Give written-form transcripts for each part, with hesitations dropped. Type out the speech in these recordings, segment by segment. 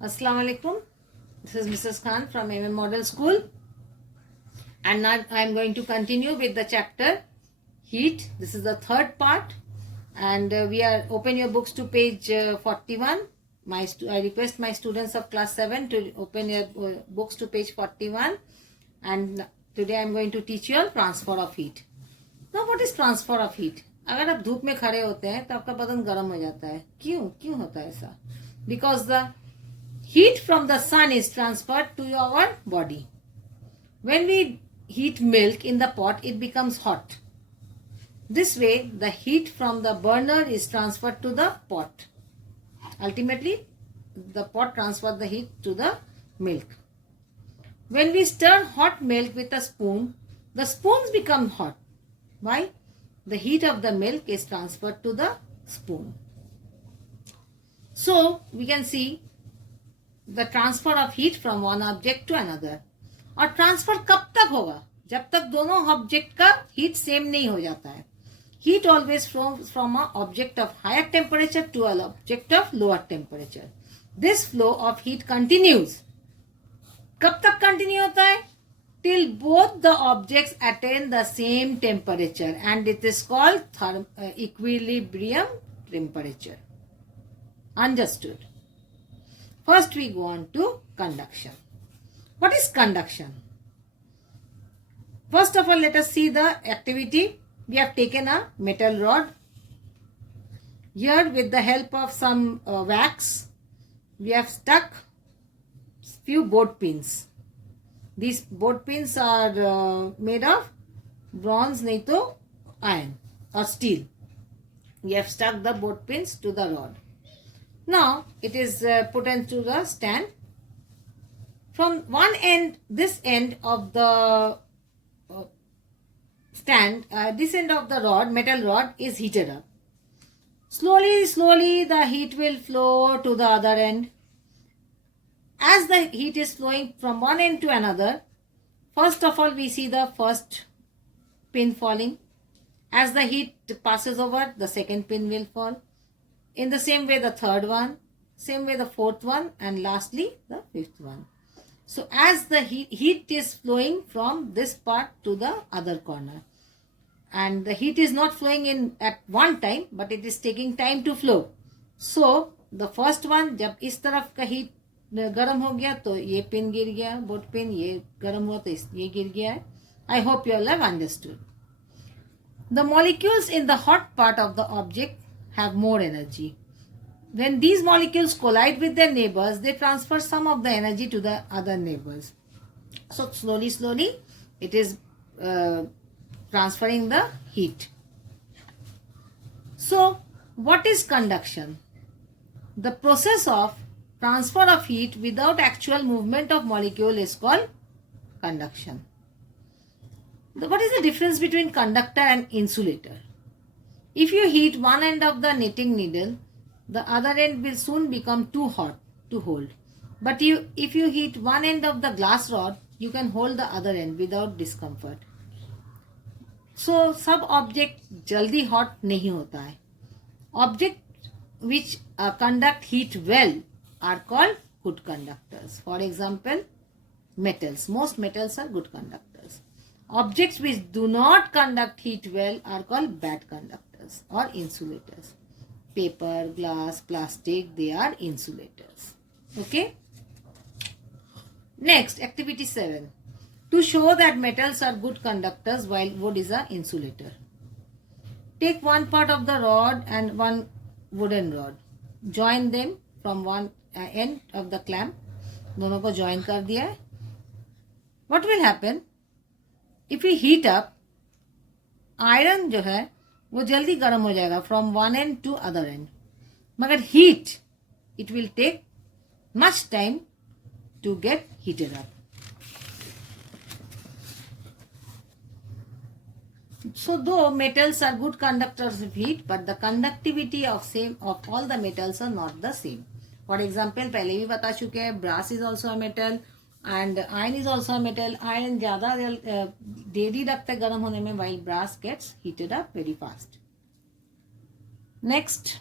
Assalamu alaikum. This is Mrs. Khan from MM Model School, and now I am going to continue with the chapter Heat. This is the third part, and we are open your books to page 41. I request my students of class 7 to open your books to page 41, and today I am going to teach you on transfer of heat. Now, what is transfer of heat? अगर आप धूप में खड़े होते हैं तो आपका बदन गर्म हो जाता है. क्यों होता है ऐसा? Because the heat from the sun is transferred to our body. When we heat milk in the pot, it becomes hot. This way, the heat from the burner is transferred to the pot. Ultimately, the pot transfers the heat to the milk. When we stir hot milk with a spoon, the spoons become hot. Why? The heat of the milk is transferred to the spoon. So, we can see the transfer of heat from one object to another. और transfer कब तक होगा? जब तक दोनों object का heat same नहीं हो जाता है. Heat always flows from an object of higher temperature to an object of lower temperature. This flow of heat continues. कब तक कंटिन्यू होता है? Till both the objects attain the same temperature, and it is called equilibrium temperature. Understood? First we go on to conduction. What is conduction? First of all, let us see the activity. We have taken a metal rod. Here, with the help of some wax, we have stuck few boat pins. These boat pins are made of bronze, nahi to iron or steel. We have stuck the boat pins to the rod. Now, it is put into the stand. From one end, this end of the stand, this end of the rod, metal rod, is heated up. Slowly, the heat will flow to the other end. As the heat is flowing from one end to another, first of all, we see the first pin falling. As the heat passes over, the second pin will fall. In the same way, the third one, same way the fourth one, and lastly, the fifth one. So, as the heat is flowing from this part to the other corner, and the heat is not flowing in at one time, but it is taking time to flow. So, the first one, जब इस तरफ का heat गर्म हो गया तो ये pin गिर गया, बोट पिन, ये गर्म हुआ तो ये गिर गया है. I hope you all have understood. The molecules in the hot part of the object have more energy. When these molecules collide with their neighbors, they transfer some of the energy to the other neighbors. So slowly, it is transferring the heat. So, what is conduction? The process of transfer of heat without actual movement of molecule is called conduction. What is the difference between conductor and insulator? If you heat one end of the knitting needle, the other end will soon become too hot to hold. But if you heat one end of the glass rod, you can hold the other end without discomfort. So, सब object जल्दी hot नहीं होता है. Objects which conduct heat well are called good conductors. For example, metals. Most metals are good conductors. Objects which do not conduct heat well are called bad conductors or insulators. Paper, glass, plastic, they are insulators. Okay. Next, activity 7. To show that metals are good conductors while wood is an insulator. Take one part of the rod and one wooden rod. Join them from one end of the clamp. दोनों को join कर दिया है. What will happen? If we heat up, iron जो है वो जल्दी गर्म हो जाएगा from one end to other end. मगर heat, it will take much time to get heated up. So, though metals are good conductors of heat, but the conductivity of all the metals are not the same. For example, पहले भी बता चुके हैं, brass is also a metal and iron is also a metal. Iron ज़्यादा देरी लगता है गर्म होने में, while brass gets heated up very fast. Next,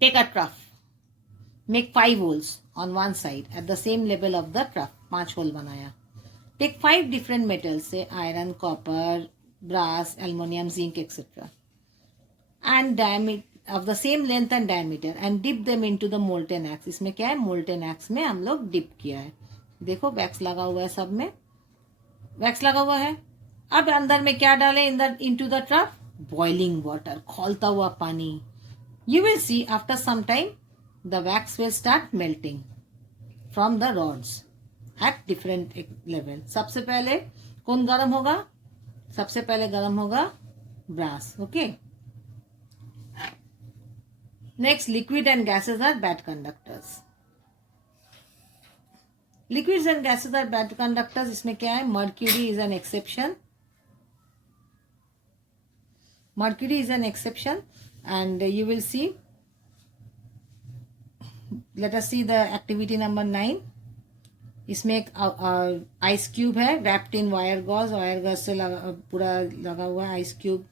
take a trough. Make 5 holes on one side at the same level of the trough. 5 whole बनाया. Take 5 different metals, say iron, copper, brass, aluminium, zinc, etc. and diameter of the same length and diameter and dip them into the molten axe. इसमें क्या है, molten axe में हम लोग dip किया है. देखो वैक्स लगा हुआ है, सब में वैक्स लगा हुआ है. अब अंदर में क्या डालें into the trough? Boiling water, खौलता हुआ पानी. You will see after some time the wax will start melting from the rods at different level. सबसे पहले कौन गर्म होगा? सबसे पहले गर्म होगा brass. Okay. Next, liquid and gases are bad conductors. Liquids and gases are bad conductors. इसमें क्या है? Mercury is an exception. Mercury is an exception, and you will see. Let us see the activity number 9. इसमें एक ice cube है wrapped in wire gauze. Wire gauze से पूरा लगा हुआ है आइस क्यूब.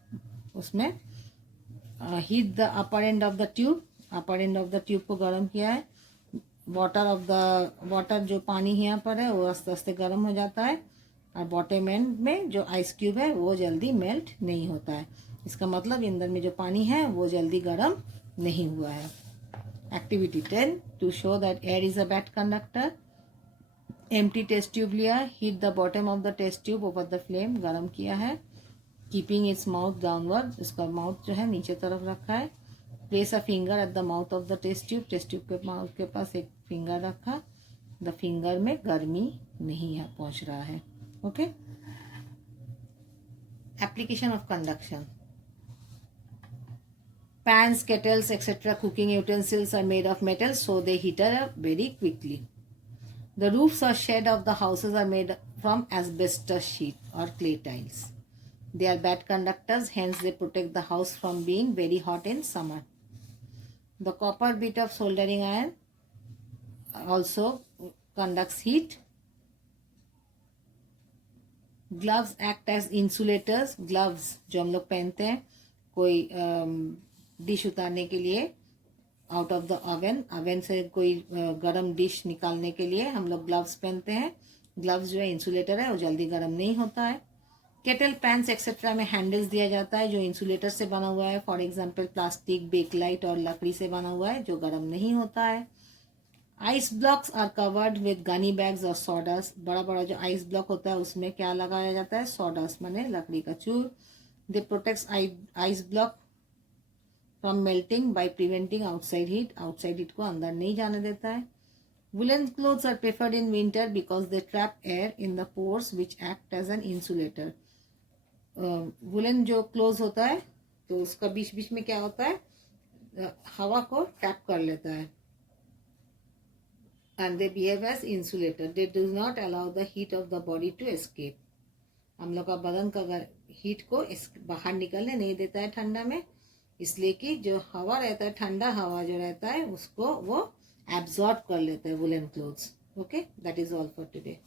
उसमें heat the upper end of the tube. Upper end of the tube को गर्म किया है. वाटर जो पानी यहाँ पर है वो आस्ते आस्ते गर्म हो जाता है, और बॉटम एंड में जो आइस क्यूब है वो जल्दी मेल्ट नहीं होता है. इसका मतलब अंदर में जो पानी है वो जल्दी गर्म नहीं हुआ है. Activity 10, to show that air is a bad conductor. Empty test tube लिया, heat the bottom of the test tube over the flame. गर्म किया है. Keeping its mouth downward. इसका माउथ जो है नीचे तरफ रखा है. Place a finger at the mouth of the test tube. Test tube के माउथ के पास एक फिंगर रखा. द फिंगर में गर्मी नहीं है, पहुंच रहा है. Okay. Application of conduction. Pans, kettles, etc. cooking utensils are made of metal, so they heat up very quickly. The roofs or shed of the houses are made from asbestos sheet or clay tiles. They are bad conductors, hence they protect the house from being very hot in summer. The copper bit of soldering iron also conducts heat. Gloves act as insulators. Gloves जो हम लोग पहनते हैं कोई dish उतारने के लिए out of the oven से कोई गरम डिश निकालने के लिए हम लोग ग्लव्स पहनते हैं. ग्लव्स जो है इंसुलेटर है, वो जल्दी गर्म नहीं होता है. केटल, पैंस एक्सेट्रा में हैंडल्स दिया जाता है जो इंसुलेटर से बना हुआ है. फॉर एग्जांपल प्लास्टिक, बेकलाइट और लकड़ी से बना हुआ है जो गर्म नहीं होता है. Ice blocks are covered with gunny bags और सॉडस्ट. बड़ा बड़ा जो आइस ब्लॉक होता है उसमें क्या लगाया जाता है? सॉडस्ट, माने लकड़ी का चूर. They protects ice block from melting by preventing outside heat. Outside heat को अंदर नहीं जाने देता है. Woollen clothes are preferred in winter because they trap air in the pores which act as an insulator. Woollen जो cloth होता है तो उसका बीच बीच में क्या होता है? हवा को ट्रैप कर लेता है. And they behave as insulator. They do not allow the heat of the body to escape. हम लोग का बदन का हीट को बाहर निकलने नहीं देता है ठंडा में, इसलिए कि जो हवा रहता है, ठंडा हवा जो रहता है उसको वो एब्जॉर्ब कर लेता है woollen clothes. Okay, that is all for today.